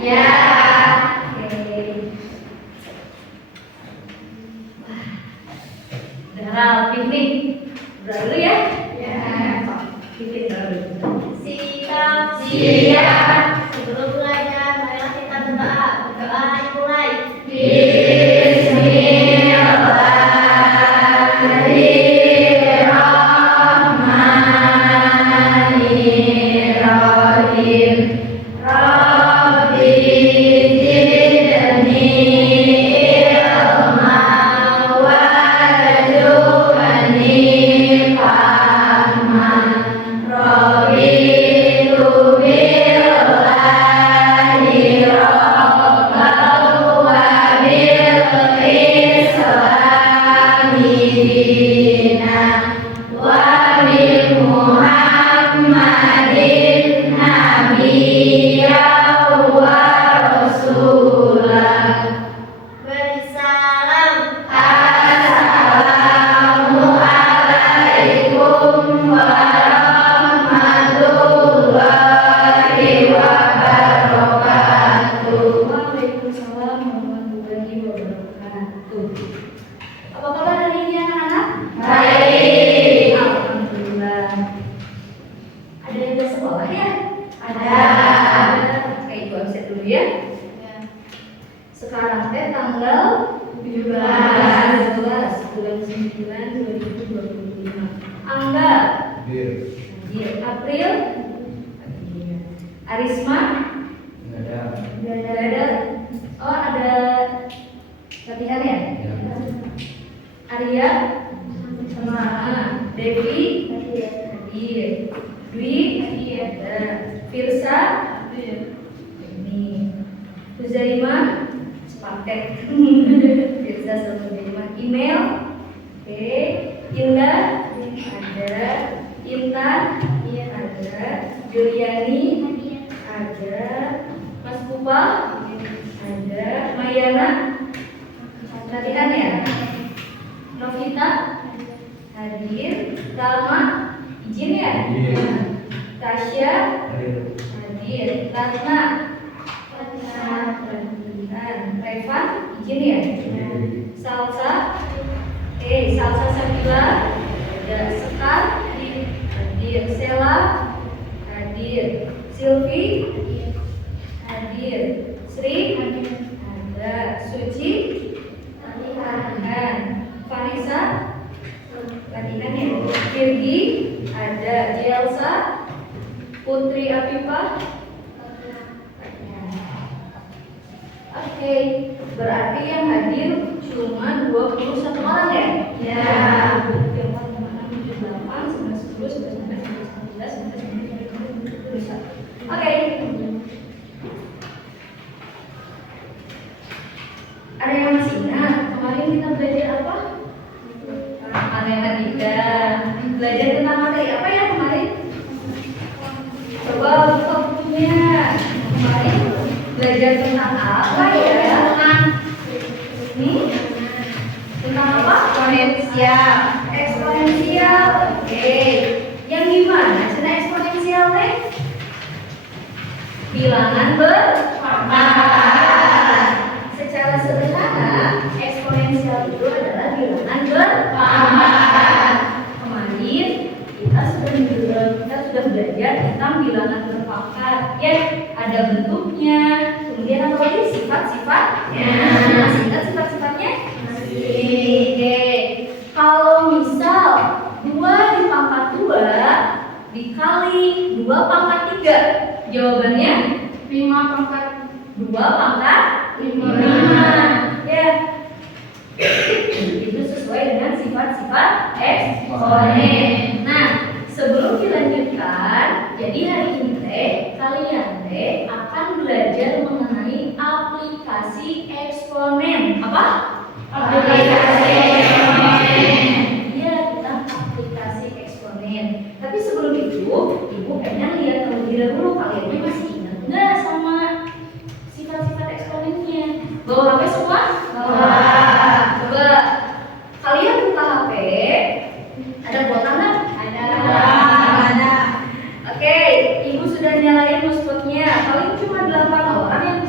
Ya. Oke. Udah rapih nih. Berdoa dulu ya. Ya. Bikin dulu. Siap. Siap. Sebelum belajar, marilah kita berdoa. Berdoa dimulai. Bismillahirrahmanirrahim. Rabbi zidni ilman warzuqni fahman. Raditu billahi rabban wa bil islami dinan wa bi Muhammadin nabiyyan wa rasulan. Beri salam. Assalamualaikum warahmatullahi wabarakatuh. Waalaikumsalam warahmatullahi wabarakatuh. Apa kabar hari ini anak-anak? Baik. Alhamdulillah. Ada yang ke sekolah ya? Ada. Oke, ibu absen dulu ya. Sekarang teh tanggal 17 bulan 9 2025. Angga Hadir. April Hadir. Arisma Nggak ada. Oh, ada latihan ya? Arya sama Devi Hadir. Dwi ada. Firsa ini. Huzaima sepaket. Firsa sama Huzaima. Email. Oke. Indah ada. Intan ada. Juliani ada. Mas Pupa ada. Mayana latihan ya? Novita hadir. Salma izin ya? Tasya hadir. Ratna latihan. Revan izin ya? Salsa Salsa Sabila ada. Sekar hadir. Sela hadir. Silvi hadir. Sri ada. Suci latihan. Farisa latihan ya. Virgi ada. Jelsa. Putri Afifah. Oke, berarti yang hadir cuma 21 orang ya? Ya. 8, 9, 10, 11, 12, 13, 14, 15, 16, 17, 18, 19, 20, 21. Oke. Ada yang masih ingat kemarin kita belajar apa? Matematika. Belajar tentang materi apa ya kemarin? Coba buka bukunya. Kemarin belajar tentang apa ya? Tentang apa? Eksponensial. Eksponensial. Oke. Yang gimana cara eksponensial teh? Bilangan berpangkat. Secara sederhana, eksponensial itu adalah bilangan berpangkat. Kemarin kita sudah belajar tentang bilangan berpangkat. Ya, ada bentuknya, kemudian apa lagi? Sifat-sifatnya. Masih ingat sifat-sifatnya? Oke. Kalau misal 2 dipangkat 2 dikali 2 pangkat 3, jawabannya 5 pangkat 2 pangkat 5. Ya. Itu sesuai dengan sifat-sifat eksponen. Nah, sebelum dilanjutkan, jadi hari ini kalian akan belajar mengenai aplikasi eksponen. Apa? Aplikasi eksponen. Ya, tentang aplikasi eksponen. Tapi sebelum itu, ibu pengen lihat terlebih dahulu kalian masih ingat nggak sama sifat-sifat eksponennya? Bawa HP semua? Bawa. Coba kalian buka HP. Ada kuota nggak? Ada. Oke, ibu sudah nyalain hotspotnya. Paling cuma 8 orang yang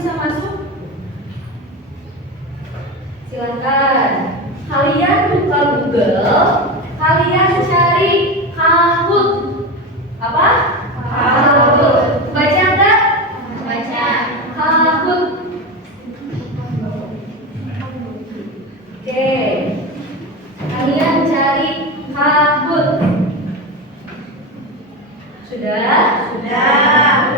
Kalian cari kahut. Apa? Kahut. Baca enggak? Baca. Kahut. Oke. Kalian cari kahut. Sudah? Sudah.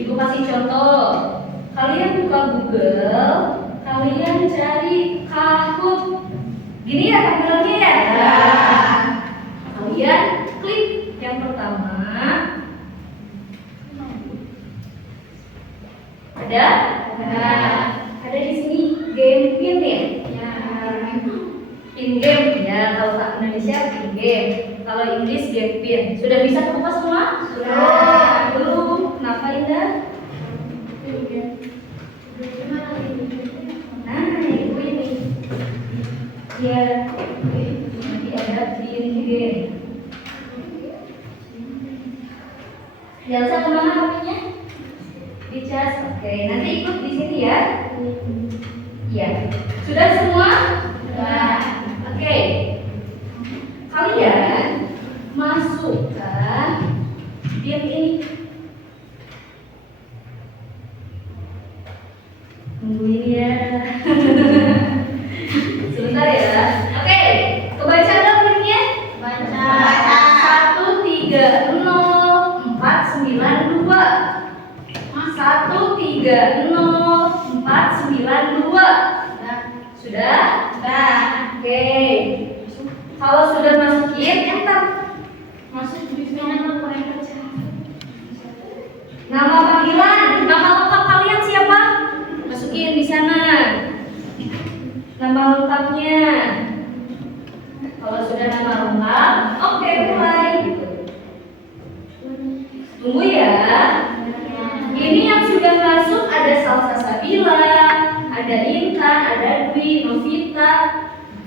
Ibu kasih contoh. Kalian buka Google, kalian cari kahut. Gini ya tampilannya ya? Ya. Kalian klik yang pertama. Ada? Ada. Ada di sini game pin ya? Ya. Pin game ya. Kalau tak Indonesia pin game. Kalau Inggris game pin. Sudah bisa kebuka semua? Sudah. Belum. Kenapa Indah? Nah, itu ini. Ya. Nanti ada pin game. Elsa kemana HP-nya? Dicas. Oke, nanti ikut di sini ya. Iya. Sudah semua? Sudah. Oke. Kalian masukkan pin ini. Tungguin ya. Sebentar ya. Oke, kebaca dong pinnya. Baca. 130492. 130492. Sudah? Sudah. Oke. Kalau sudah masukin, enter. Masuk di sini apa yang baca? Nama panggilan, nama lengkap kalian siapa? Masukin di sana. Nama lengkapnya. Kalau sudah nama lengkap, oke mulai. Tunggu ya. Ini yang sudah masuk ada Salsa Sabila, ada Intan, ada Dwi, Novita,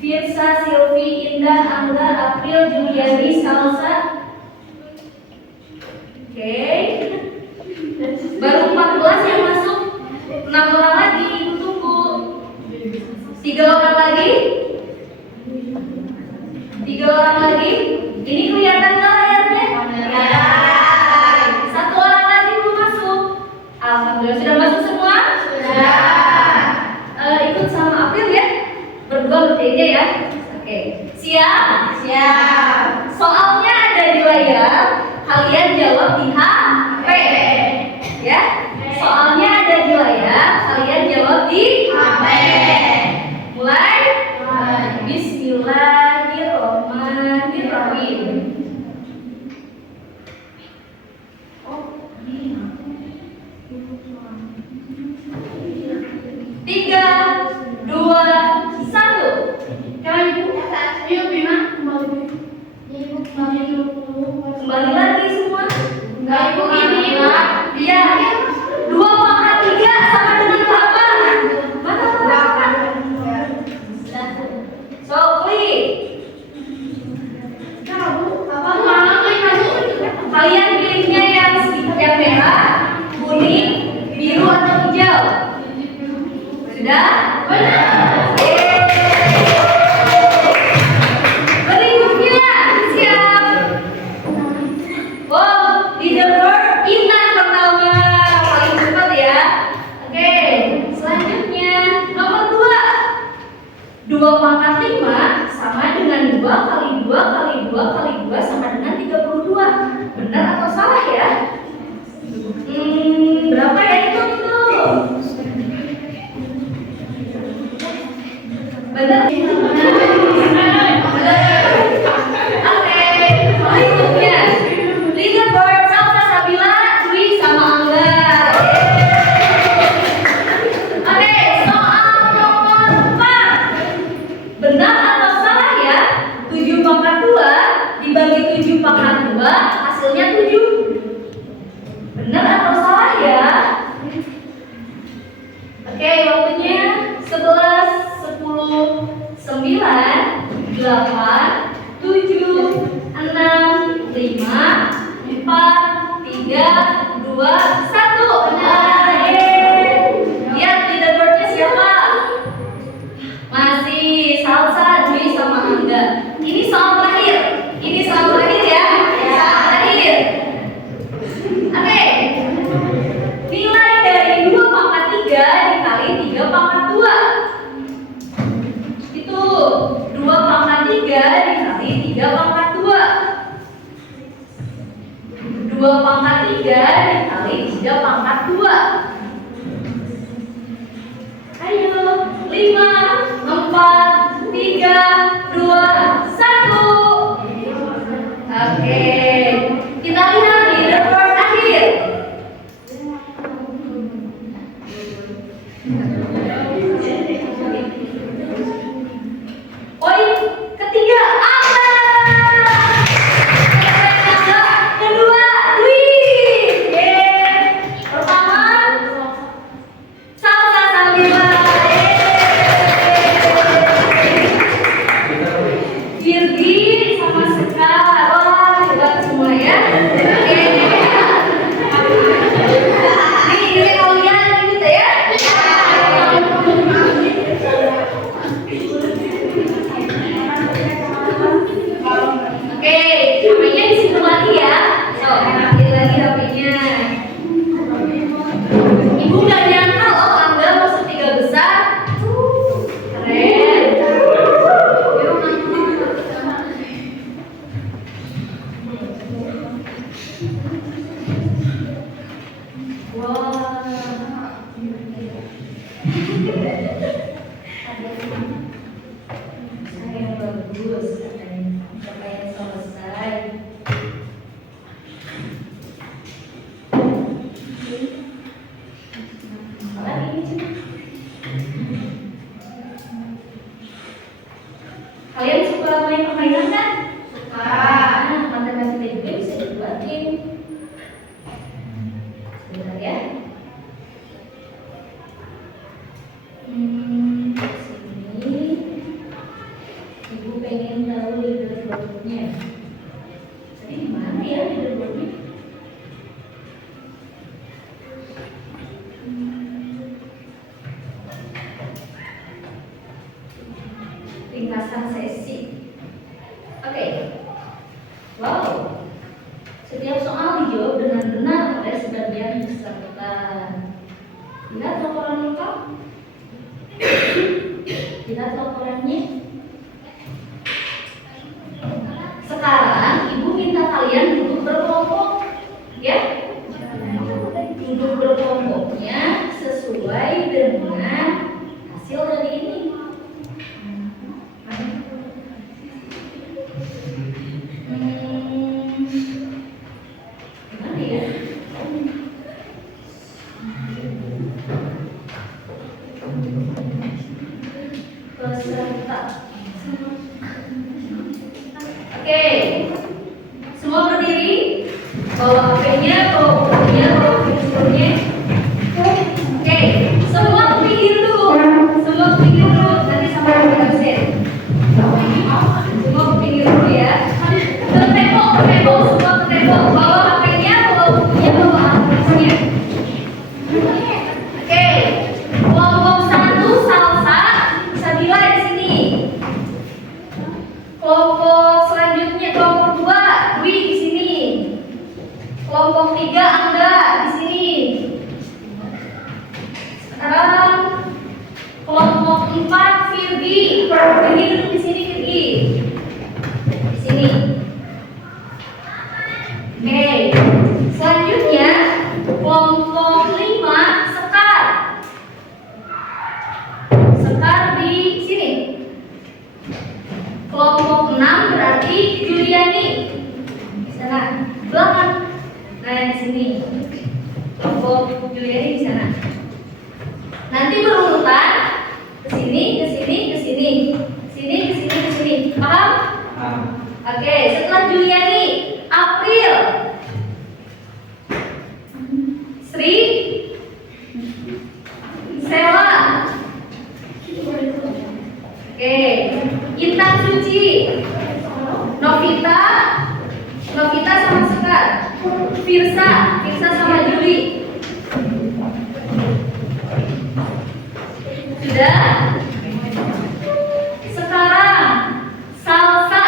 Firsa, Silvi, Indah, Angga, April, Juliani, Salsa. Oke. Baru 14 yang masuk. 6 orang lagi, Ibu tunggu. 3 orang lagi. 3 orang lagi. Ini kelihatan nggak layarnya? Kelihatan. 1 orang lagi belum masuk. Alhamdulillah sudah masuk semua? Sudah. Ikut sama April ya. Berdua bertiga ya. Oke. Siap? Siap. Soalnya ada di layar. Kalian jawab di HP. Ya. Soalnya ada di layar. Kalian jawab di HP. Mulai. Bismillahirrahmanirrahim. Tiga, dua, satu. Kalau ibu kata, yuk Bima kembali. Ibu kembali. Kembali lagi semua. Enggak ibu ini. Iya. 2 pangkat 3 sama dengan berapa? Mana? So, klik. Kalian pilihnya yang merah, kuning, biru atau hijau? Sudah? Berikutnya, siap. Oh, leaderboard Intan pertama, paling cepat ya. Oke, selanjutnya nomor 2. 2 pangkat 5 sama dengan 2 kali 2 kali 2 kali 2 sama dengan 32. Benar atau salah ya? Berapa ya itu? Benar. Oke, berikutnya leaderboard Salsa Sabila, Dwi sama Angga. Oke, soal nomor 4. Benar atau salah ya? 7 pangkat 2 dibagi 7 pangkat 2 hasilnya 7. Benar atau salah ya? Oke, waktunya 11, 10, 9, 8, 7, 6, 5, 4, 3, 2, 1. Lihat leaderboardnya siapa? Masih Salsa 3 pangkat 2. Ayo, 5, 4, 3, 2, 1. Oke, kita lihat leaderboard akhir. Poin ketiga, Angga. Kedua, Dwi. Pertama, Salsa Salima. Virgi sama Sekar. Wah, hebat semua ya. Oke. Ini kalian gitu ya. Oke, HP-nya di situ lagi ya. So, ambil lagi HP-nya. Ibu nggak nyangka loh Angga masuk 3 besar. Keren. Wah. Saya bagus katanya. Capaian selesai. Apalagi ini coba. Kalian suka main permainan kan? Suka. Nah, matematika juga bisa dibuatin. Sebentar ya. Sini. Ibu pengen tahu leaderboardnya. Tadi di mana ya leaderboardnya? Ringkasan sesi. Oke. Wow. Setiap soal dijawab dengan benar oleh sebagian peserta. Lihat laporan lengkap. Lihat laporannya. Sekarang ibu minta kalian duduk berkelompok, ya. Duduk berkelompoknya sesuai dengan hasil dari ini. Gimana ya? Peserta. Oke, semua berdiri. Bawa HP-nya, bawa bukunya, bawa pinsulnya. Oke, semua ke pinggir dulu. Semua ke pinggir dulu. Nanti sampai di absen. Semua ke pinggir dulu ya. Ke tembok, semua ke tembok. Bawa HP-nya, bawa bukunya, bawa alat-alatnya. Oke, kelompok 1 Salsa, Sabila di sini. Kelompok selanjutnya kelompok 2 Dwi di sini. Kelompok 3 Angga di sini. Sekarang kelompok 4 Virgi. Virgi duduk di sini, Virgi. Di sini. Oke. Selanjutnya kelompok 5 Sekar. Sekar di sini. Kelompok 6 berarti Juliani. Di sana. Belakang. Nah, di sini. Kelompok Juliani di sana. Nanti berurutan ke sini, ke sini, ke sini. Sini, ke sini, ke sini. Paham? Oke, setelah Juliani, April. Sri. Sela. Oke, Intan Suci. Novita. Novita sama Sekar. Firsa. Firsa sama Juli. Sudah. Sekarang Salsa.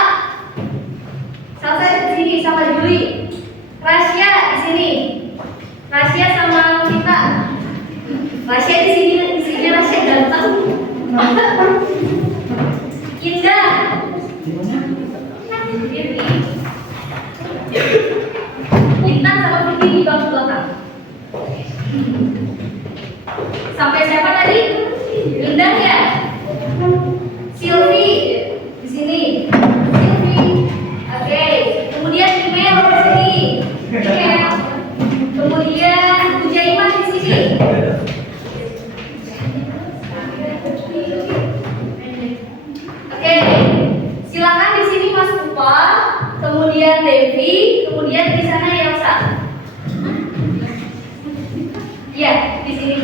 Salsa di sini sama Juli. Rasya di sini. Rasya sama Novita. Rasya di sini Rasya ganteng. Indah. Intan sama Vicky di bangku belakang. Sampai siapa tadi? Indah ya? Silvi di sini. Silvi. Oke. Kemudian email di sini. Email. Kemudian Ujaimah di sini. Oke. Silakan di sini Mas Kupa, kemudian Devi, kemudian di sana Elsa. Iya, di sini.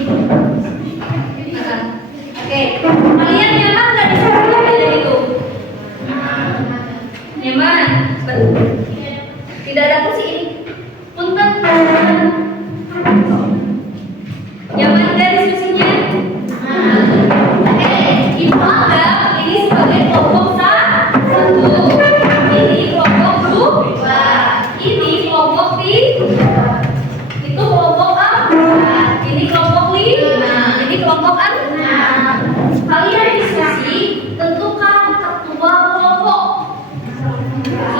Oke, kalian nyaman nggak di sana belajar itu? Nyaman, betul. Tidak ada kursi ini. Punten. Nyaman nggak diskusinya? Oke, ibu anggap ini sebagai kelompok satu. Ini kelompok dua. Ini kelompok tiga. Itu kelompok empat. Ini kelompok lima. Ini kelompok enam. Kalian diskusi, tentukan ketua kelompok.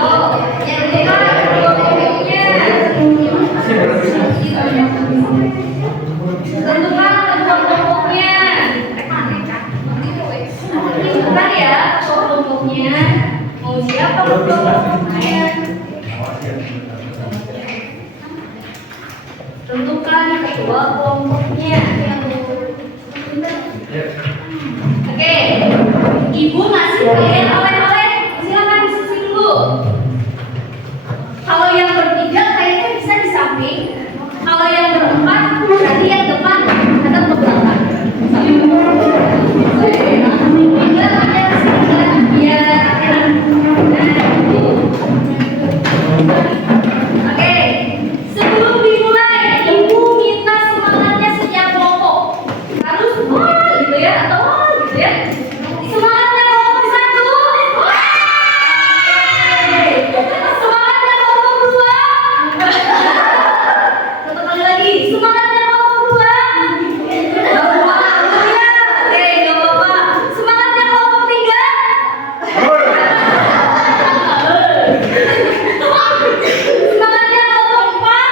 Oh, yang tentukan ketua kelompoknya. Tentukan ketua kelompoknya. Tentukan ya ketua kelompoknya. Mau siapa ketua kelompoknya? Tentukan ketua kelompoknya. Oke, ibu ngasih kalian oleh-oleh. Silakan diskusi dulu. Kalau yang bertiga kayaknya bisa di samping. Kalau yang berempat berarti yang depan atau ke belakang. Tinggal ada biar Oke, sebelum dimulai, ibu minta semangatnya setiap kelompok. Harus wah gitu ya, atau wah gitu ya. Semangatnya kelompok satu. Semangatnya kelompok dua. Satu kali lagi. Semangatnya kelompok dua. Gak apa-apa ya. Oke, gak apa-apa. Semangatnya kelompok tiga. Semangatnya kelompok empat.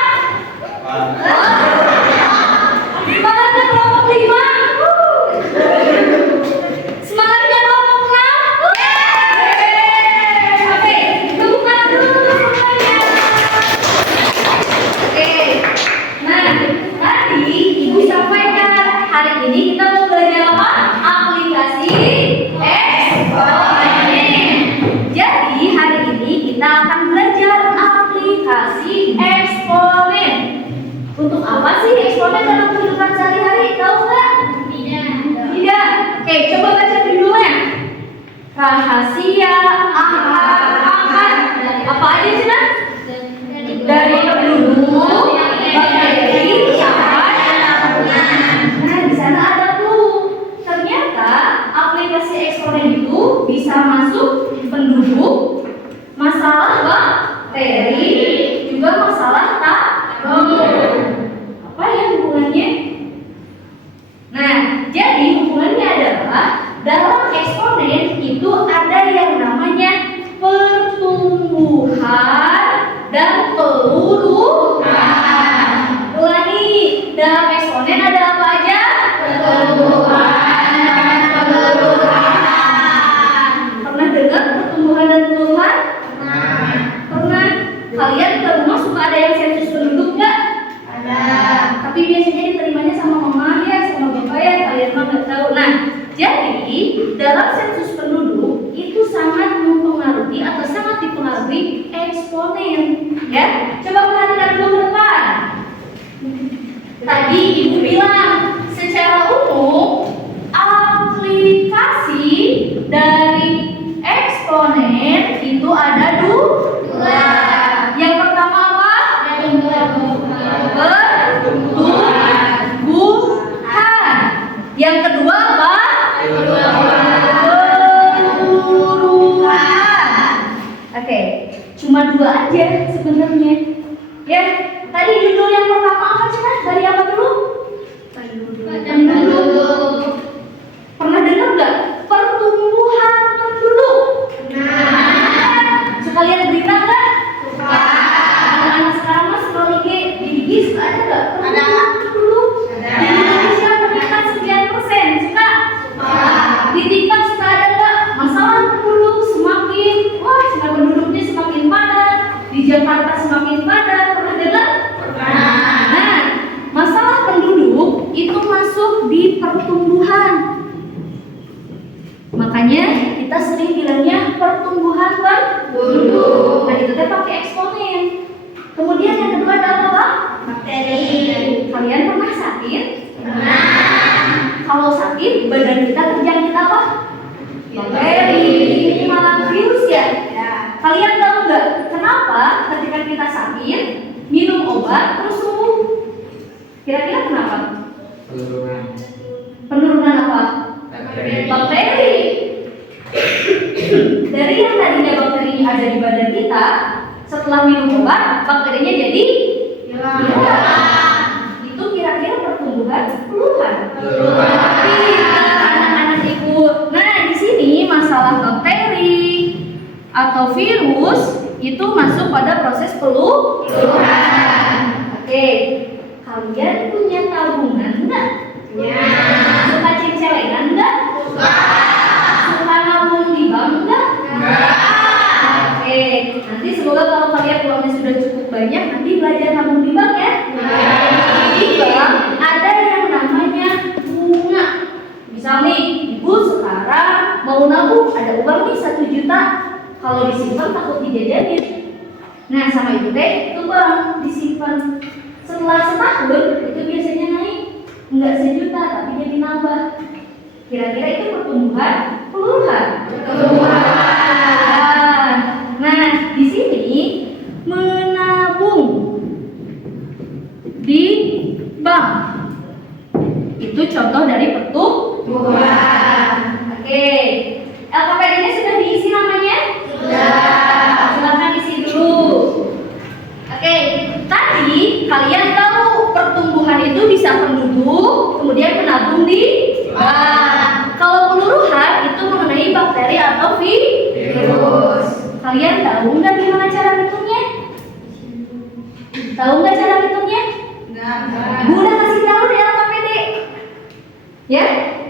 Semangatnya kelompok lima. Semangatnya kelompok enam. Oke, temukan dulu semuanya. Oke, nah tadi ibu sampaikan hari ini kita mau belajar apa? Aplikasi eksponen. Jadi hari ini kita akan belajar aplikasi eksponen. Untuk apa sih eksponen dalam kehidupan sehari-hari? Tahu nggak? Tidak. Oke, coba baca judulnya. Rahasia angkat. Apa aja sih, Nak? Dari penduduk, bakteri, sampai nah, di sana ada tuh. Ternyata aplikasi eksponen itu bisa masuk penduduk, masalah bakteri, juga masalah takdir. Apa ya hubungannya? Nah, jadi hubungannya adalah dalam eksponen itu ada yang namanya pertumbuhan dan peluruhan. Ulangi, dalam eksponen ada apa aja? Pertumbuhan dan peluruhan. Pernah dengar pertumbuhan dan peluruhan? Pernah. Kalian ke rumah suka ada yang sensus penduduk nggak? Ada. Tapi biasanya diterimanya sama mama ya, sama bapak ya. Kalian mah nggak tahu. Nah, jadi dalam sensus penduduk itu sangat mempengaruhi atau sangat dipengaruhi eksponen. Ya, coba perhatikan dulu ke depan. Tadi ibu bilang secara umum aplikasi dari eksponen itu ada dua. Yang pertama apa? Pertumbuhan. Yang kedua apa? Peluruhan. Oke, cuma dua aja sebenarnya. Ya, tadi judul yang pertama apa sih, Mas? Dari apa dulu? pertumbuhan. Makanya kita sering bilangnya pertumbuhan penduduk. Nah, itu teh pakai eksponen. Kemudian yang kedua adalah apa? Bakteri. Kalian pernah sakit? Pernah. Kalau sakit, badan kita terjang kita apa? Bakteri. Ini malah virus ya? Kalian tahu nggak kenapa ketika kita sakit minum obat terus sembuh? Kira-kira kenapa? Penurunan apa? Bakteri. Dari yang tadinya bakteri ada di badan kita, setelah minum obat bakterinya jadi hilang. Itu kira-kira pertumbuhan peluhan. Tapi anak-anak ikut. Nah, di sini masalah bakteri atau virus itu masuk pada proses peluhan. Oke, kalian punya tabungan enggak? Ya. Suka ceng-celengan enggak? Suka. Suka nabung di bank enggak? Enggak. Oke, nanti semoga kalau kalian uangnya sudah cukup banyak nanti belajar nabung di bank ya. Di bank ada yang namanya bunga. Misal nih, ibu sekarang mau nabung ada uang nih 1 juta. Kalau disimpan takut dijajanin. Nah, sama itu teh itu bang disimpan. Setelah setahun itu biasanya naik, enggak 1 juta tapi jadi nambah. Kira-kira itu pertumbuhan peluhan. Pertumbuhan. Nah, di sini menabung di bank itu contoh dari pertumbuhan. Oke, LKPD-nya sudah diisi namanya? Sudah. Silakan isi dulu. Oke, tadi kalian tahu pertumbuhan itu bisa penduduk, kemudian menabung di bank. Kalau peluruhan itu mengenai bakteri atau virus. Kalian tahu nggak gimana cara hitungnya? Tahu nggak cara hitungnya? Enggak. Bu udah kasih tahu di LKPD. Ya,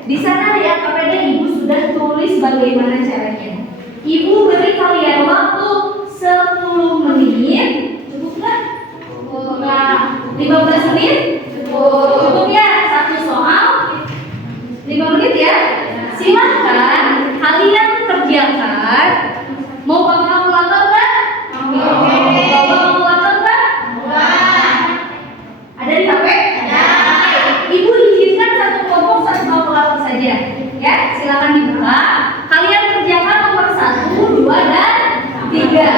di sana di LKPD ibu sudah tulis bagaimana caranya. Ibu beri kalian waktu 10 menit. Cukup nggak? Cukup. 15 menit? Cukup ya? 1 soal 5 menit ya? Silahkan kalian kerjakan. Mau pakai kalkulator nggak? Mau. Kalkulator nggak? Ada di HP? Ada. Ibu izinkan 1 kelompok 1 kalkulator saja. Ya, silakan dibuka. Kalian kerjakan nomor 1, 2, dan 3.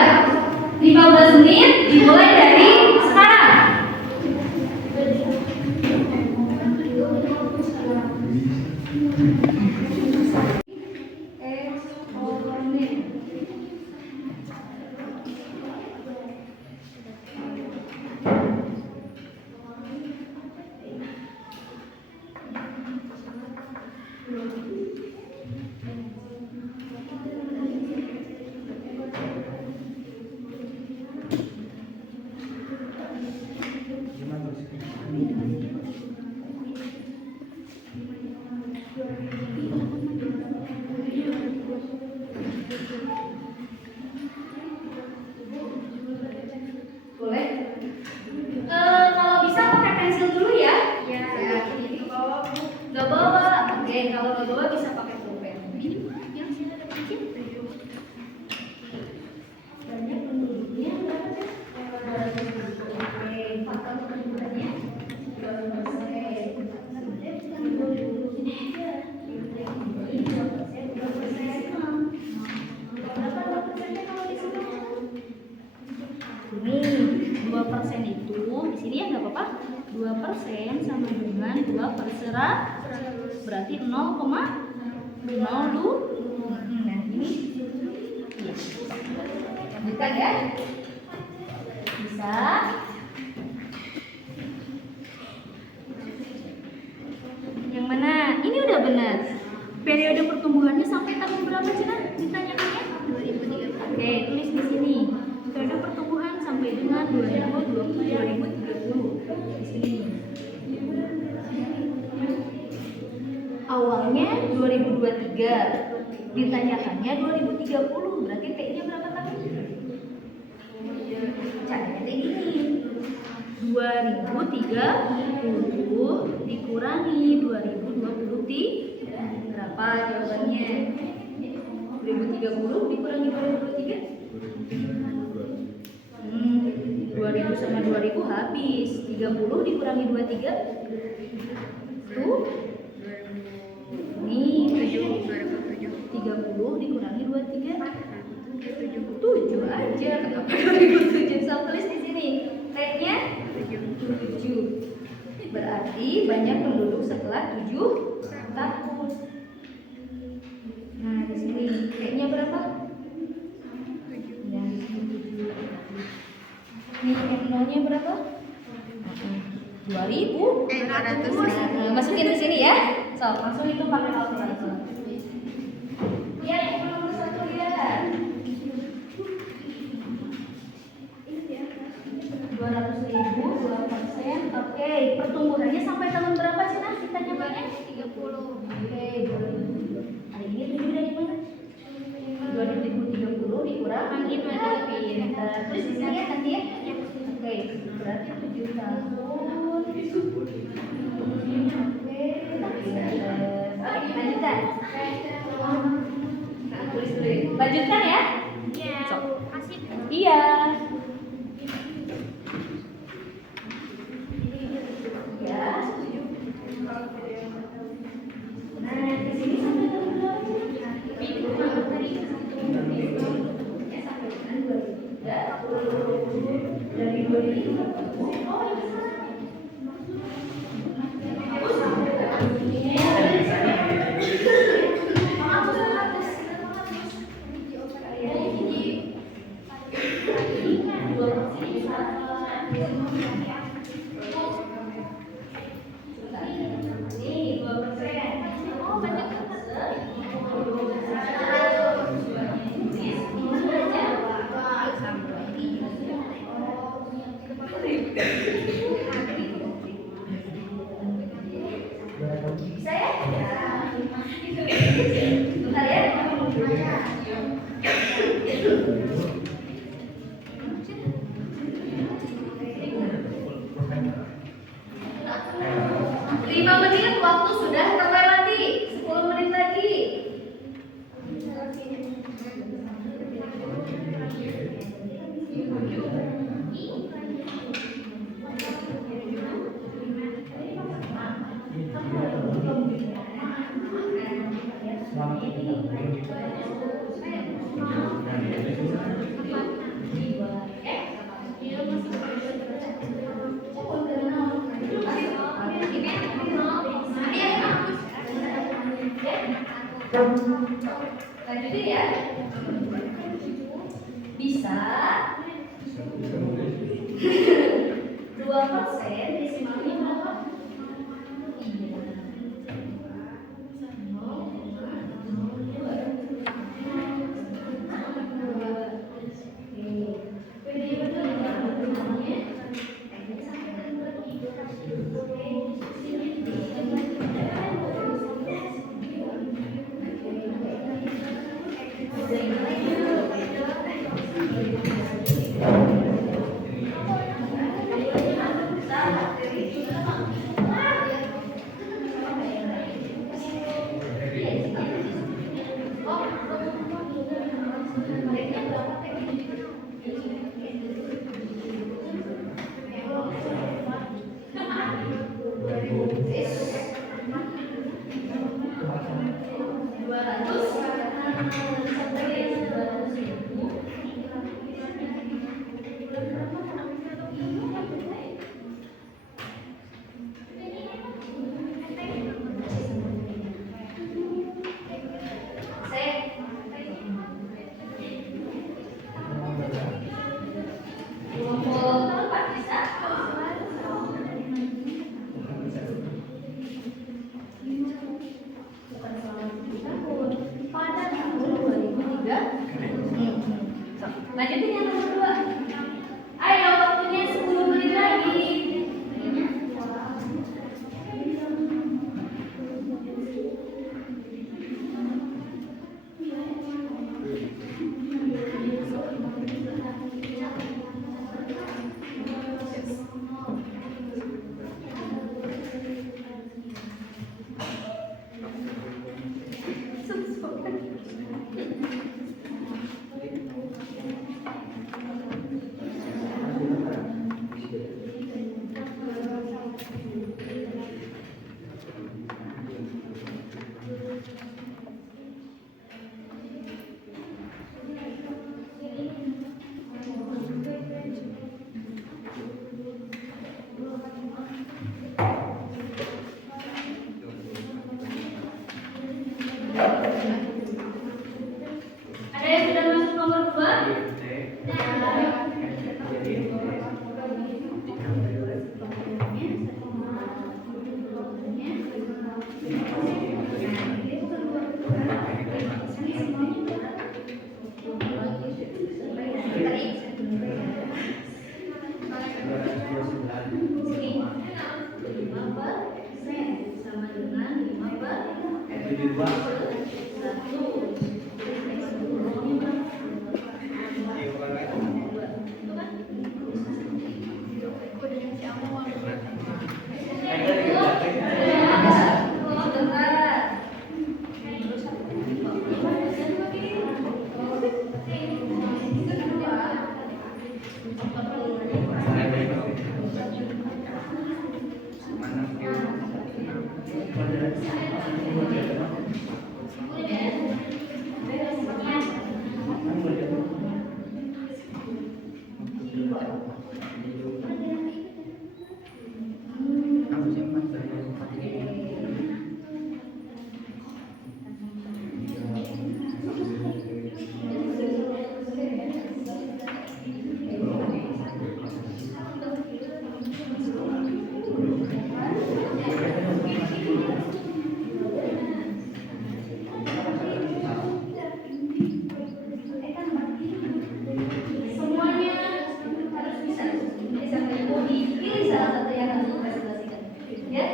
15 menit dimulai dari sekarang. Boleh? Kalau bisa pakai pensil dulu ya. Ya. Gak bawa. Oke, kalau gak bawa bisa pakai pulpen. Banyak penduduknya berapa deh? Oke, faktor penduduknya 2%. Ini 2% itu di sini ya nggak apa-apa. 2% sama dengan 2/100 berarti 0,02. Nah ini ya. Lanjutkan ya. Bisa. Yang mana? Ini udah benar. Periode pertumbuhannya sampai tahun berapa Cina? Ditanyakannya? 2030. Oke, tulis di sini. Periode pertumbuhan sampai dengan 2030 di sini. Awalnya 2023, ditanyakannya 2030, berarti T-nya berapa tahun? Caranya kayak gini. 2030 dikurangi 2023. Apa jawabannya? 2030 dikurangi 2023? 2000 sama 2000 habis. 30 dikurangi 23? Tuh. Nih, 30 dikurangi 23? 7 aja. Kenapa 2007? So, tulis di sini. T-nya 7. Berarti banyak penduduk setelah 7 tahun. Nah, di sini T-nya berapa? Ya, di sini 7. Nih, N-nya berapa? 2000. Nah, masukin di sini ya. So, langsung itu pakai kalkulator. Ya, yang nomor 1 ya. 200.000, 2%. Oke, pertumbuhannya sampai tahun berapa sih Nas? Kita nyebutnya 30. Oke, 2000. Hari ini 7 dari mana? 2030 dikurangi 20. Terus di sini ya nanti ya. Oke, berarti 7 tahun. Oke, lanjutkan. Nah, tulis dulu. Lanjutkan ya. Iya. Ya, setuju. Nah, di sini sampai tahun berapa? Dari 2000. Bisa ya? Bentar ya. Lima menit waktu sudah terlewati. 10 menit lagi. Lanjutin ya. Bisa 2% desimalnya berapa? Semuanya harus bisa dipilih salah satu yang harus dipresentasikan. Ya.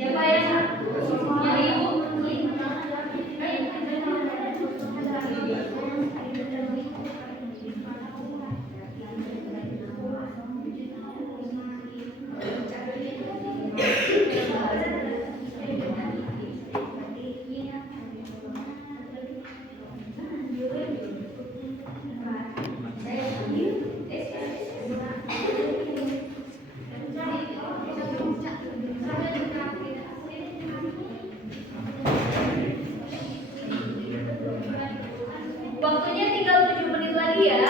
Siapa yang nyari ibu? Waktunya tinggal 7 menit lagi ya.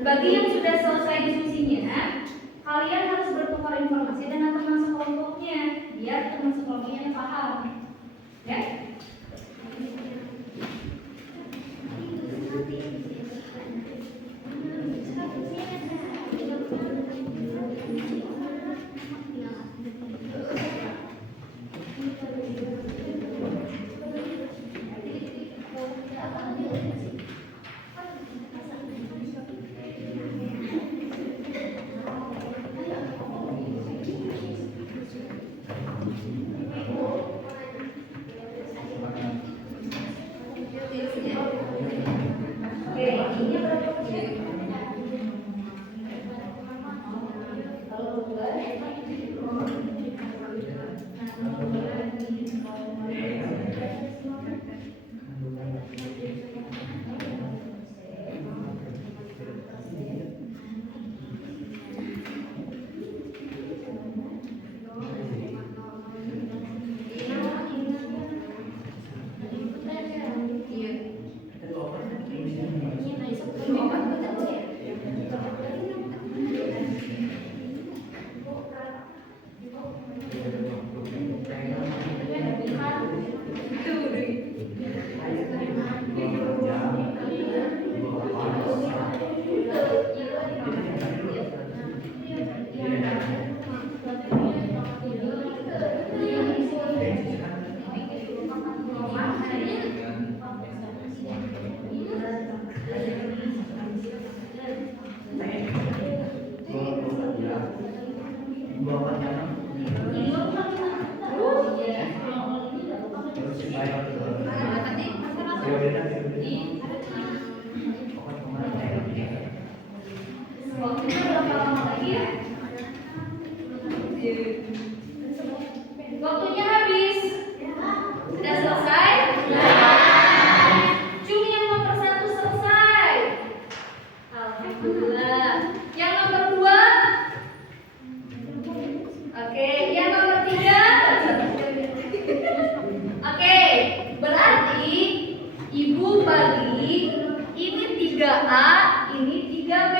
Bagi yang sudah selesai diskusinya, kalian harus bertukar informasi dengan teman sekelompoknya, biar teman sekelompoknya paham. Ya? Waktunya habis. Sudah selesai? Cuma yang nomor 1 selesai. Alhamdulillah. Yang nomor 2? Oke, yang nomor 3? Oke, berarti Ibu bagi ini 3A, ini 3B.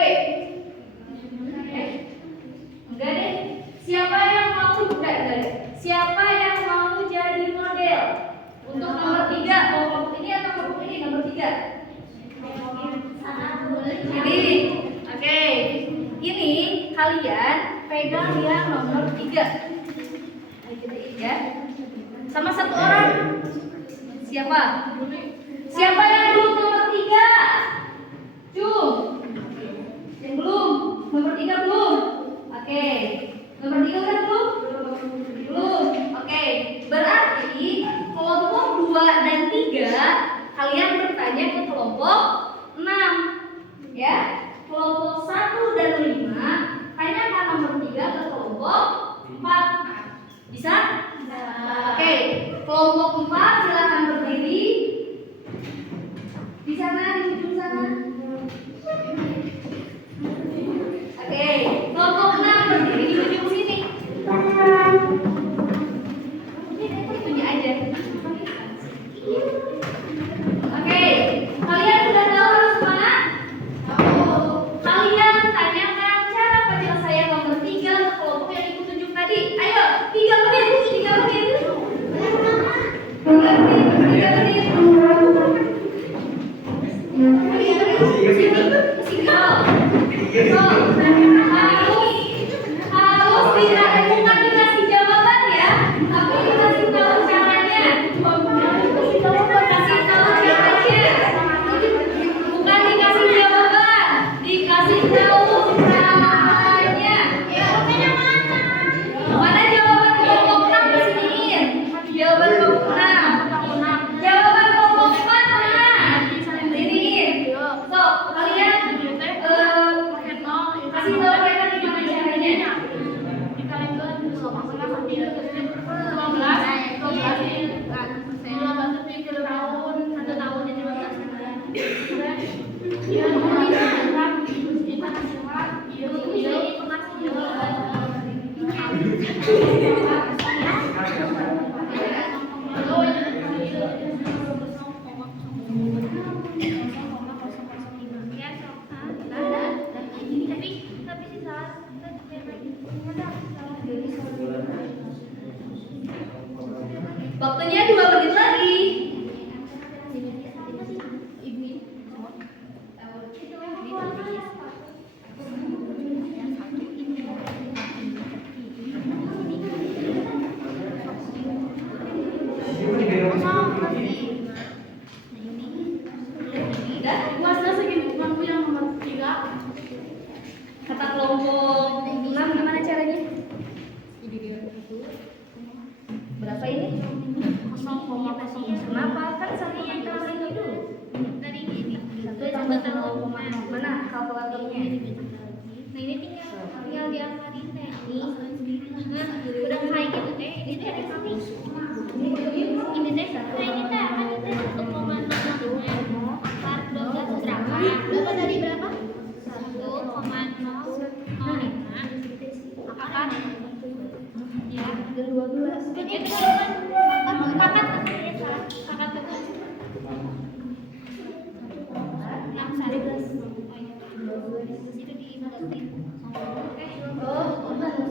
Enggak deh. Siapa yang mau Siapa yang mau jadi model untuk nomor 3? Mau kelompok ini atau kelompok ini? Nomor 3. Ini, oke. Ini kalian pegang yang nomor 3. Ya. Sama satu orang. Siapa? Siapa yang belum nomor 3? Cum. Yang belum? Nomor 3 belum? Oke. Nomor 3 udah belum? Belum. Oke. Berarti kelompok 2 dan 3 kalian bertanya ke kelompok 6. Ya. Kelompok 1 dan 5 tanyakan nomor 3 ke kelompok 4. Bisa? Oke. Kelompok 4 silakan berdiri. Di sana, di ujung sana. Oke. Kelompok 6 berdiri di ujung sini. Itunya aja. Oke, kalian sudah tahu harus kemana? Kalian tanyakan cara penyelesaian nomor 3 ke kelompok yang Ibu tunjuk tadi. Ayo, 3 menit. 3 menit. 3 menit. Harus bukan dikasih jawaban ya, tapi dikasih tahu caranya. Kasih tahu caranya. Bukan dikasih jawaban, dikasih tahu caranya. Jawabannya mana? Mana jawaban kelompok 6 disiniin? Jawaban kelompok 6. Jawaban kelompok 4 mana? Disiniin. So, kalian kasih tahu mereka gimana caranya. Waktunya 2 menit lagi. Puasa segini bukanku yang nomor 3. Kata kelompok 6 gimana caranya? Berapa ini? 0,0. Kenapa? Kan satu tambah ini dulu. Satu tambah 0,0. Mana kalkulatornya? Nah ini tinggal diangkatin teh. Nah udah kayak gitu teh. Ini teh ada kami. Ini teh satu. Nah ini teh kan itu 1,0. Akar 12 berapa? Berapa dari berapa? 1,005. Akar ya Dari 12. itu kan pakat pakat itu 6 sari itu dibuatin. Oh, udah ini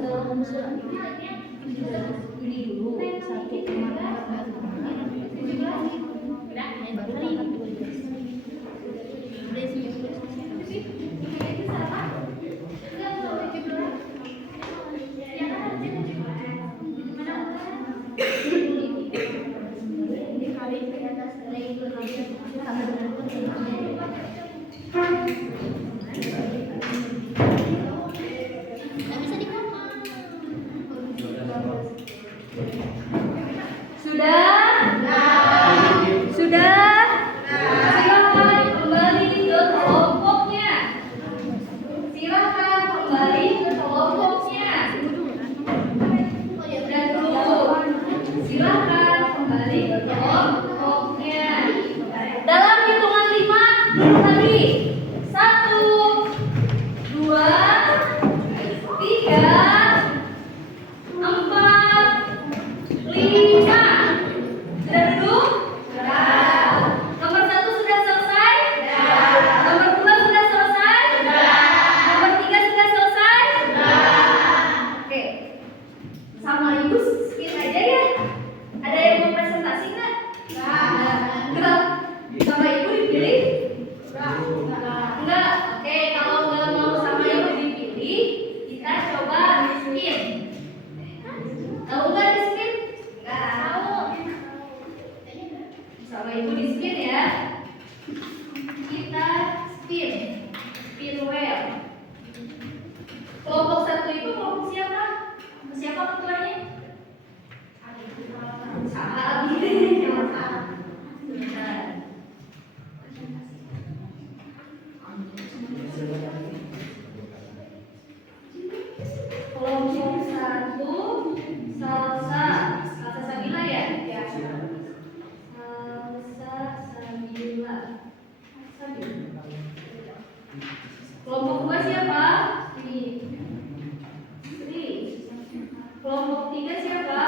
dulu Nggak bisa dikoma. Sudah? Sudah? Silakan kembali ke kelompoknya. Silakan kembali ke kelompoknya. Sudah dulu. Silakan kembali ke kelompoknya. Dalam hitungan 5 lagi. 1, 2, 3, 4, 5. Sudah duduk? Sudah. Nomor 1 sudah selesai? Sudah. Nomor 2 sudah selesai? Sudah. Nomor 3 sudah selesai? Sudah. Oke. Sama ibu skip aja ya. Ada yang mau presentasi nggak? Enggak. Sama ibu dipilih? Enggak. Oke, kalau nggak mau sama ibu dipilih, kita coba skip. Tahu nggak di skip? Nggak tahu. Sama ibu di spin ya. Kita spin. Spin wheel. Kelompok 1 itu kelompok siapa? Siapa ketuanya? Sama Abi. Sebentar. Kelompok 1 salsa. Salsa Sabila ya? Ya. Salsa Sabila. Kelompok 2 siapa? Sri. Kelompok 3 siapa?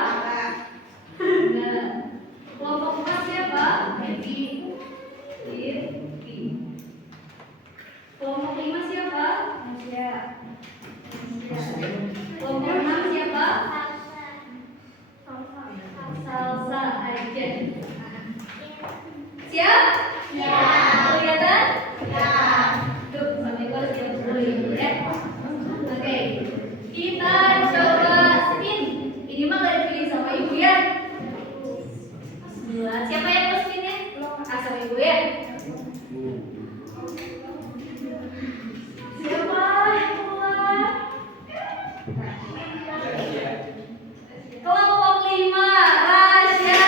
Enggak. Kelompok 4 siapa? Edi. Kelompok 5 siapa? Aisyah. Kelompok 6 siapa? Salsa aja. Siap? Ya. Kelihatan? Ya. Tuh, sampai gua siap dulu ya. Oke. Kita coba spin. Ini mah gak dipilih sama ibu ya. Bismillah. Siapa yang mau spinnya? Sama ibu ya. Siapa yang mulai? Kelompok 5, Rasya.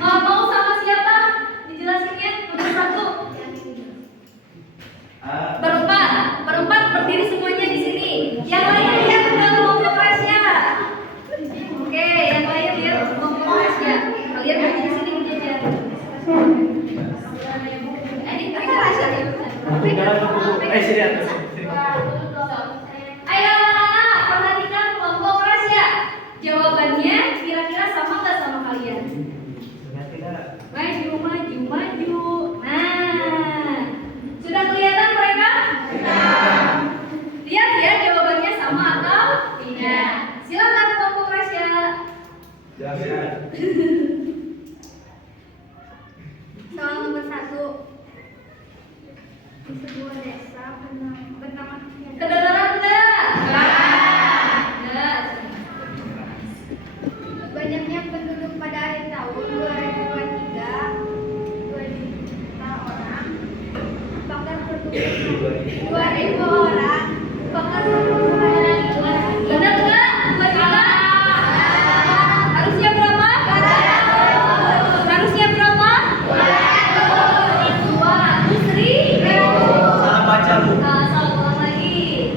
Mau sama siapa? Dijelasinnya nomor 1. Berempat berdiri semuanya di sini. Yang lain lihat ke kelompok Rasya. Oke, yang lain lihat kelompok Rasya. Kalian berdiri di sini berjajar. Ini Rasya. Sini atas. Di sebuah desa bernama Kedengeran enggak? Enggak. banyaknya penduduk pada akhir tahun 2023 2 juta orang. Faktor pertumbuhan 2.000 orang. Faktor pertumbuhan Benar enggak? 2 juta? Harusnya berapa? Harusnya berapa? 200.000. Salah baca, Bu. Salah ulang lagi.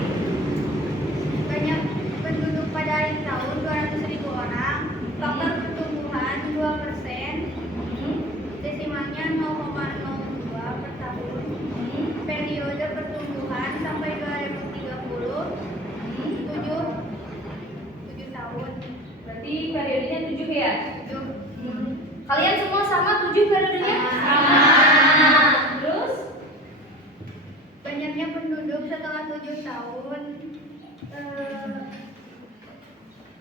banyak penduduk pada akhir tahun 200.000 orang. Faktor pertumbuhan 2%. Desimalnya 0,02 per tahun. Periode pertumbuhan sampai 2030 7 tahun. Berarti periodenya 7 ya? 7. Kalian semua sama 7 periodenya? Sama. Terus? Banyaknya penduduk setelah 7 tahun.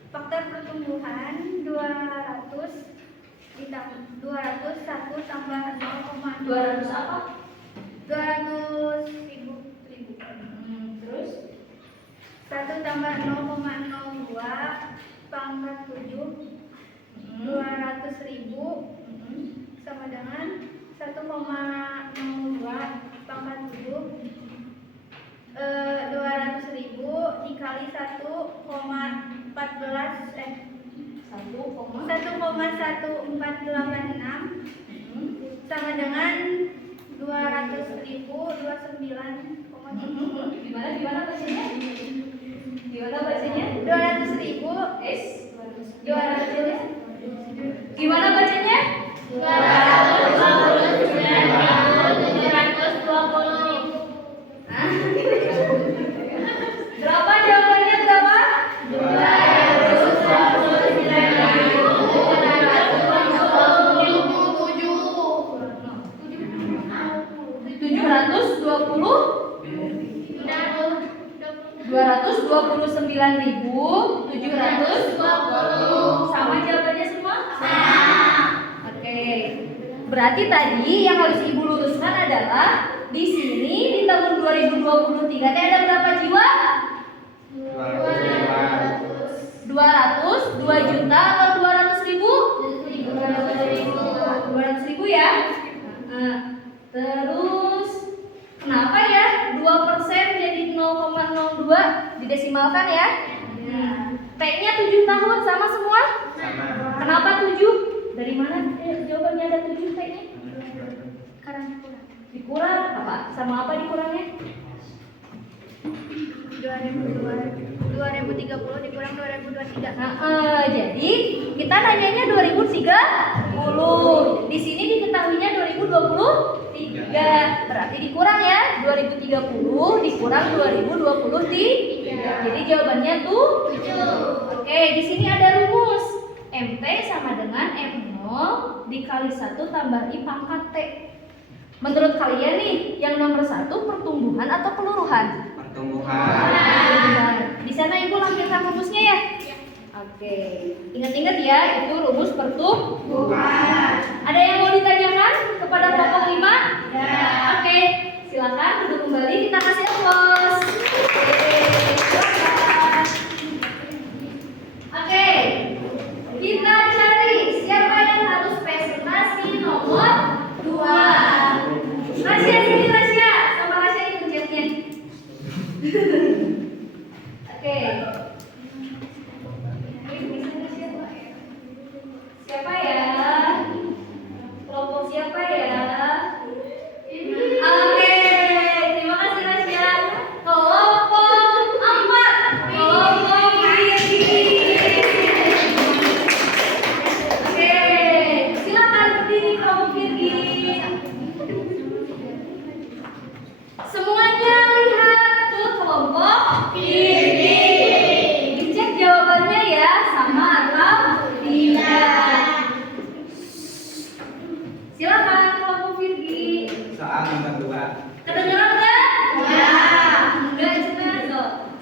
Faktor pertumbuhan 200 ditambah 201 tambah 0,2 200 apa? 200.000. Terus? 1 tambah 0,02 pangkat 7 200.000 sama dengan 1,02 pangkat 7 200.000 dikali 1,1486 sama dengan 200.000 29,7. Gimana bacanya? Gimana bacanya? 200.000 S 200 Gimana bacanya? 229.000. Berapa jawabannya berapa? 229.720 sama jawabannya semua? Oke. Berarti tadi yang harus Ibu luruskan adalah di sini di tahun 2023 teh ada berapa jiwa? 200, 2 juta atau 200.000? 200.000 ya. Nah, terus kenapa ya 2% jadi 0,02 didesimalkan ya? T-nya 7 tahun sama semua? Sama. Kenapa 7? Dari mana jawabannya ada 7 T-nya? Karena kurang. Dikurang apa? Sama apa dikurangnya? 2030 dikurang 2023. Jadi kita nanyanya 2030. Di sini diketahuinya 2023. Berarti dikurang ya. 2030 dikurang 2023. Jadi jawabannya tuh 7. Oke, di sini ada rumus. MT sama dengan M0 dikali 1 tambah I pangkat T. Menurut kalian nih, yang nomor 1 pertumbuhan atau peluruhan? Pertumbuhan. Di sana Ibu lampirkan rumusnya ya? Oke. Ingat-ingat ya, itu rumus pertumbuhan. Ada yang mau ditanyakan kepada kelompok 5? Ya. Oke, silakan duduk kembali, kita kasih aplaus. Silakan. Oke. Kita cari siapa yang harus presentasi nomor 2. Rasya sini Rasya, sama Rasya ini pencetnya. Oke. Siapa ya? Kelompok siapa ya? Oke, terima kasih Rasya. Kelompok 4. Kelompok Firgi. Oke, silakan berdiri kelompok Firgi. Semuanya lihat ke kelompok Firgi. Dicek jawabannya ya, sama atau tidak. Silakan kelompok Firgi. Soal nomor 2. Kedengeran nggak? Ya. Enggak juga.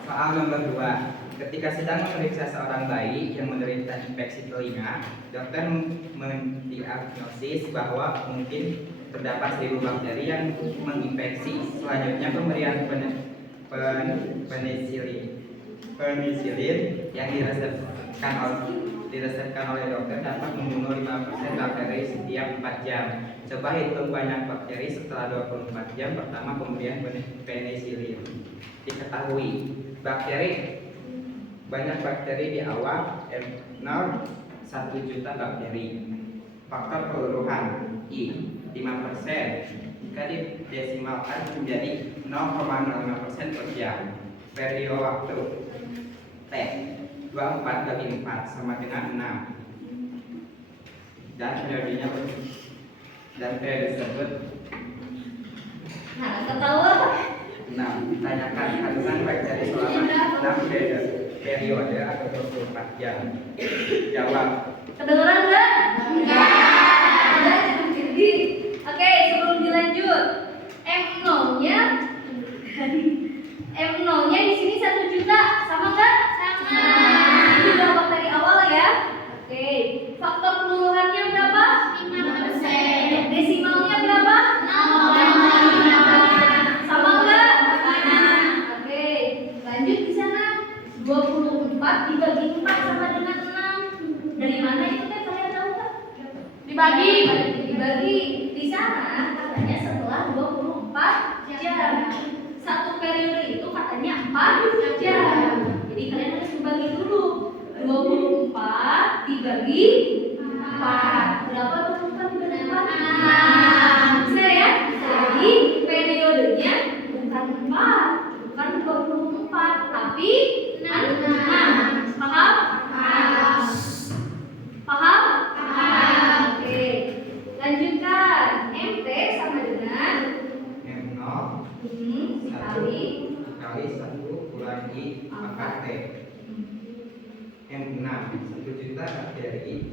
Soal nomor 2. Ketika sedang memeriksa seorang bayi yang menderita infeksi telinga, dokter mendiagnosis bahwa mungkin terdapat 1000 bakteri yang menginfeksi. Selanjutnya pemberian penisilin yang diresepkan oleh dokter dapat membunuh 5% bakteri setiap 4 jam. Coba hitung banyak bakteri setelah 24 jam pertama pemberian penisilin. Diketahui banyak bakteri di awal M0 1 juta bakteri. Faktor keluruhan I 5%. Jika didesimalkan menjadi 0,05% per jam. Periode waktu T 24 bagi 4 sama dengan 6. Dan periode tersebut ketawa 6. Tanyakan kandungan bakteri selama 6 periode atau 24 jam. Jawab. kedengeran nggak? Enggak, cukup jadi. Oke, sebelum dilanjut, M0-nya di sini 1 juta, sama nggak? Sama. Ini udah bakteri awal ya. Oke, faktor keluruhannya berapa? 5%. Desimalnya berapa? 0,5. Sama nggak? Sama. Oke, lanjut di sana. 24 dibagi 4 sama dengan 6. Dari mana itu kan kalian tahu nggak? Dibagi. Di sana katanya setelah 24 jam. Satu periode itu katanya 4 jam. Jadi kalian harus membagi dulu. 24 dibagi 4. Berapa 24 dibagi 4? Bisa ya? Jadi periodenya bukan 4, bukan 24, tapi 6. Paham? Paham? Oke. Lanjutkan. MT sama dengan M0 kali 1 kurangi pangkat T. M6 1 juta bakteri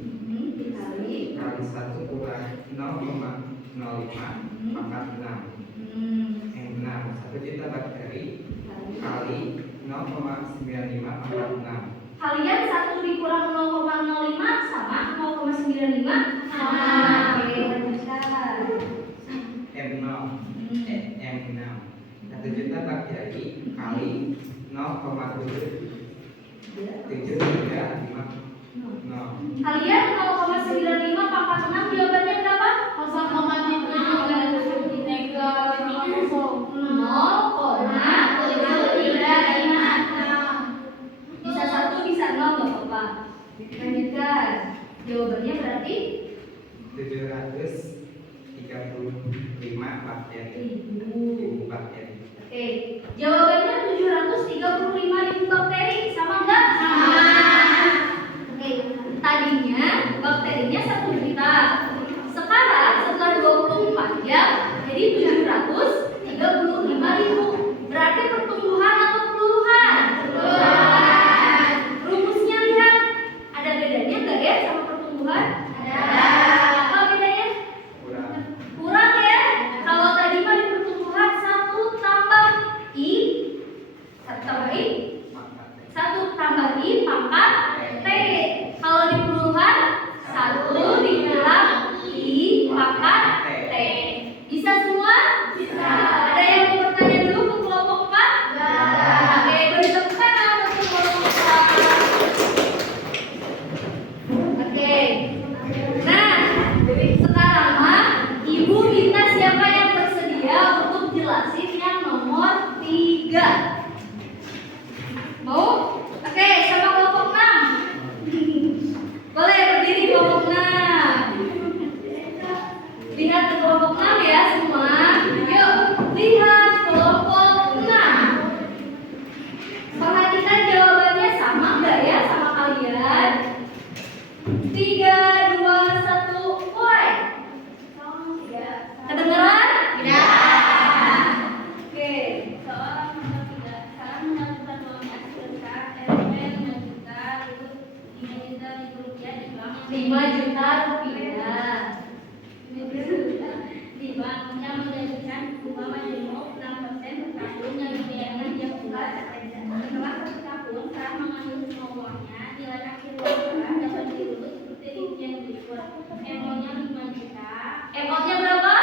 dikali kali 1 kurangi 0,05 pangkat 6. M6 1 juta bakteri kali 0,95 pangkat 6. kalian 1 dikurang 0,05 sama 0,95 Sama. Oke, lanjutkan. M6 1 juta bakteri kali 0,7350. Kalian 0,95 pangkat 6 jawabannya berapa? 0,736. Bisa 1 bisa 0 nggak apa-apa. Lanjutkan. Jawabannya berarti 735 bakteri. 1000 bakteri. oke. Jawabannya 735.000 bakteri, sama nggak? Sama. Oke. Tadinya bakterinya 1 juta. Sekarang setelah 24 jam jadi 735.000. Berarti pertumbuhan atau peluruhan? Rumusnya lihat. Ada bedanya nggak ya sama pertumbuhan? Apa bedanya? Kurang ya. Kalau tadi mah di pertumbuhan 1 tambah I 1 tambah I pangkat T. Kalau di peluruhan 1 dikurang I pangkat T. Bisa semua? Bisa. Ada yang mau bertanya dulu ke kelompok 4? Oke, beri tepuk tangan untuk kelompok 4. Oke. Nah, sekarang mah Ibu minta siapa yang bersedia untuk jelasin yang nomor 3. Mau? Oke, sama kelompok 6. Boleh berdiri kelompok 6. Lihat ke kelompok 6 ya semua. Yuk, lihat kelompok 6. Perhatikan jawabannya sama nggak ya sama kalian? 3, 2, 1, mulai. Kedengeran? Ya. Oke. Seorang nomor 3 salah menyatukan uangnya sebesar RP 5 juta lalu 5 juta rupiah di bank 5 juta rupiah. di bank yang menjadikan bunga majemuk 6% per tahun yang dibayarkan tiap bulan. Setelah 1 tahun telah mengambil semua uangnya, nilai akhir uang telah dapat diurut seperti rincian berikut. MO-nya 5 juta. MO-nya berapa?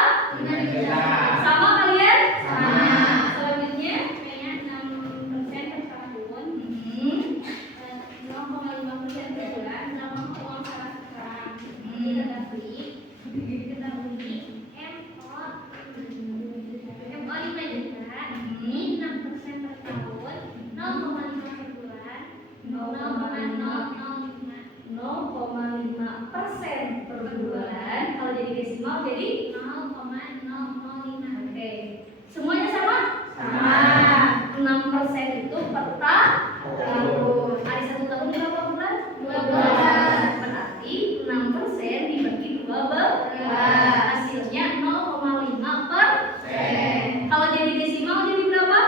tahun. Hari 1 tahun berapa bulan? 12. Berarti 6% dibagi 12. Hasilnya 0,5%. Kalau jadi desimal jadi berapa?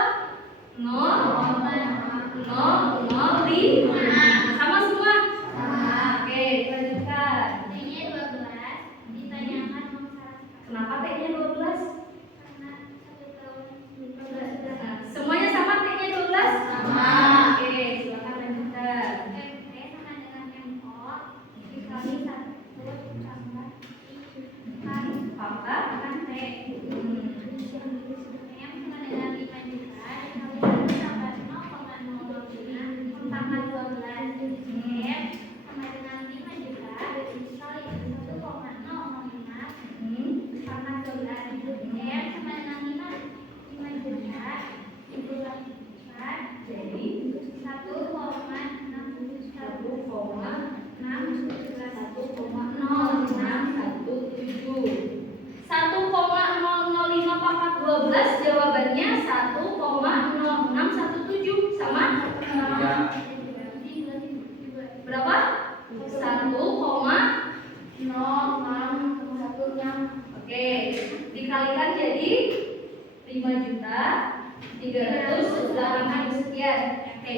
0,005. Sama semua? Oke, lanjutkan. T-nya 12 ditanyakan nomor syarat. Kenapa T-nya 12? Karena 1 tahun 12 Nah, semuanya sama T-nya 12? Sama. Oke, silakan lanjutkan. MP sama dengan MO dikali 1 tambah Pangkat kan T. hmm. M sama dengan 5 juta dikali tambah 0,005 pangkat 12. M sama dengan 5 juta dikali 1,005 pangkat 12. M sama dengan 5 juta dibulatkan Jadi 1,005 pangkat 12 jawabannya 1,0617 sama? Berapa? 1,0616. Oke, dikalikan jadi 5.380.000 sekian. Oke,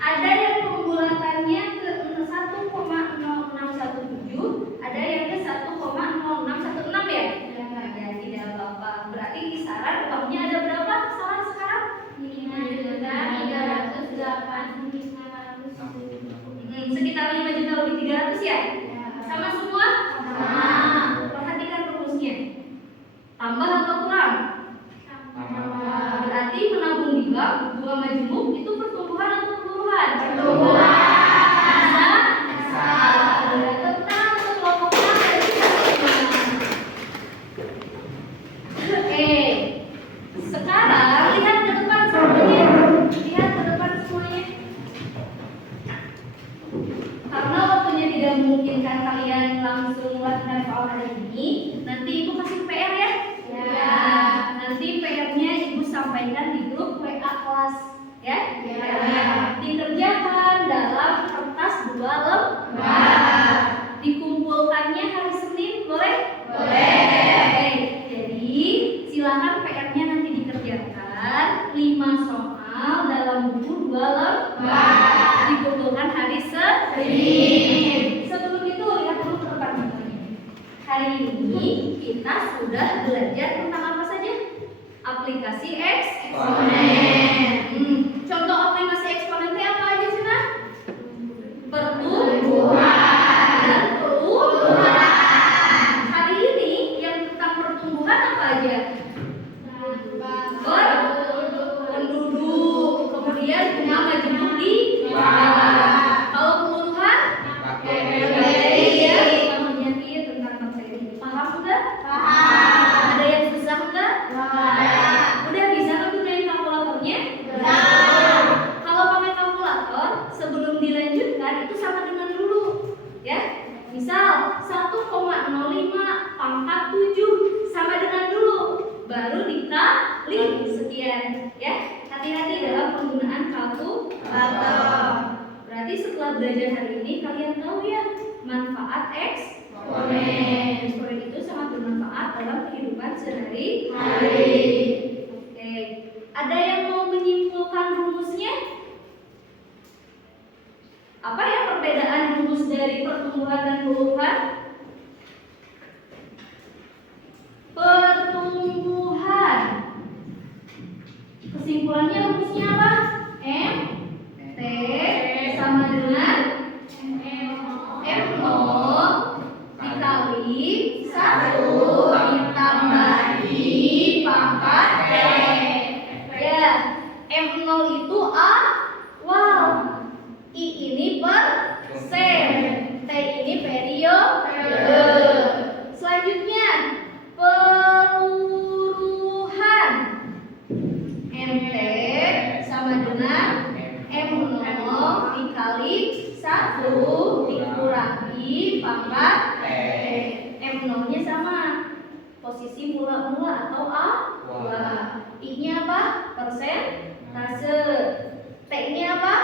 ada yang pembulatannya ke 1,0617, ada yang ke 1,0616 ya? Ya, tidak apa-apa. Berarti kisaran uangnya ada berapa kesalahan sekarang? 5.308.500. Sekitar 5 juta lebih 300 ya? Sama semua? Perhatikan rumusnya. Tambah atau kurang? Berarti menabung di bank, bunga majemuk itu pertumbuhan atau penurunan? Bisa? Tenang untuk kelompok A dari Oke. Sekarang lihat ke depan semuanya. Lihat ke depan semuanya. Karena waktunya tidak memungkinkan kalian langsung melakukan soal hari ini, nanti Ibu kasih PR ya. Nanti PR-nya Ibu sampaikan di grup WA kelas ya. Dikerjakan dalam kertas 2 lembar. Dikumpulkannya hari Senin boleh? Oke. Jadi silakan PR-nya nanti dikerjakan 5 soal dalam buku 2 lembar. Dikumpulkan hari Senin. Sebelum itu lihat dulu ke depan semuanya. Hari ini kita sudah belajar tentang apa saja? Aplikasi eksponen. Contoh aplikasi eksponen itu apa aja sih, Nak? Pertumbuhan dan perubahan. Hari ini yang tentang pertumbuhan apa aja? Penduduk, kemudian bunga majemuk di bawah. Kalau perubahan? Penyakit tentang bakteri. Paham enggak? Ada yang susah enggak? Udah bisa kan gunain kalkulatornya? Kalau pakai kalkulator, sebelum dilanjutkan itu sama dengan dulu, ya. Misal 1,05 pangkat 7 sama dengan dulu, baru dikali sekian, ya. Hati-hati dalam penggunaan kalkulator. Berarti setelah belajar hari ini kalian tahu ya manfaat eksponen. Eksponen itu sangat bermanfaat dalam kehidupan sehari-hari. Oke, ada yang mau menyimpulkan rumusnya? Apa ya perbedaan rumus dari pertumbuhan dan perubahan? Pertumbuhan. Kesimpulannya rumusnya apa? M T sama dengan M0 dikali 1 ditambahi pangkat T. Ya, M0 itu awal, I ini persen, T ini periode. Selanjutnya peluruhan. MT sama dengan M0 dikali 1 dikurangi pangkat T. M0-nya sama, posisi mula-mula atau awal. I-nya apa? Persentase. T ini apa?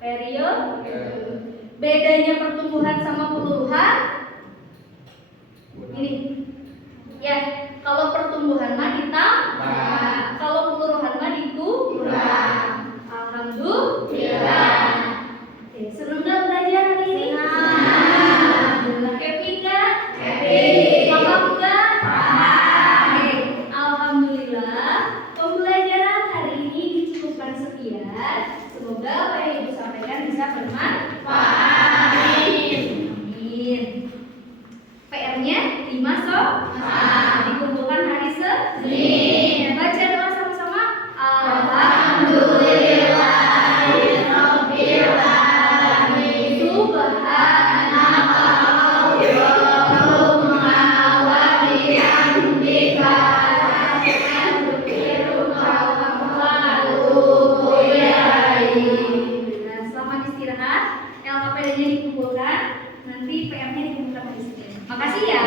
Periode. Bedanya pertumbuhan sama peluruhan ini. Ya, kalau pertumbuhan mah ditambah, kalau peluruhan mah dikurang. Alhamdulillah. Oke, seru nggak belajar hari ini? Alhamdulillah. Happy nggak? Happy. Paham nggak? Paham. Oke, alhamdulillah. Pembelajaran hari ini dicukupkan sekian. Semoga apa yang Ibu sampaikan bisa bermanfaat. Amin. PR-nya 5 sob. Dikumpulkan hari Senin. Baca doa sama-sama. Alhamdulillahirabbil alamin. Subhanaka Allahumma wa bihamdika astaghfiruka wa atubu ilaik. Selamat istirahat. LKPD-nya dikumpulkan. Nanti PR-nya dikumpulkan hari Senin. Makasih ya.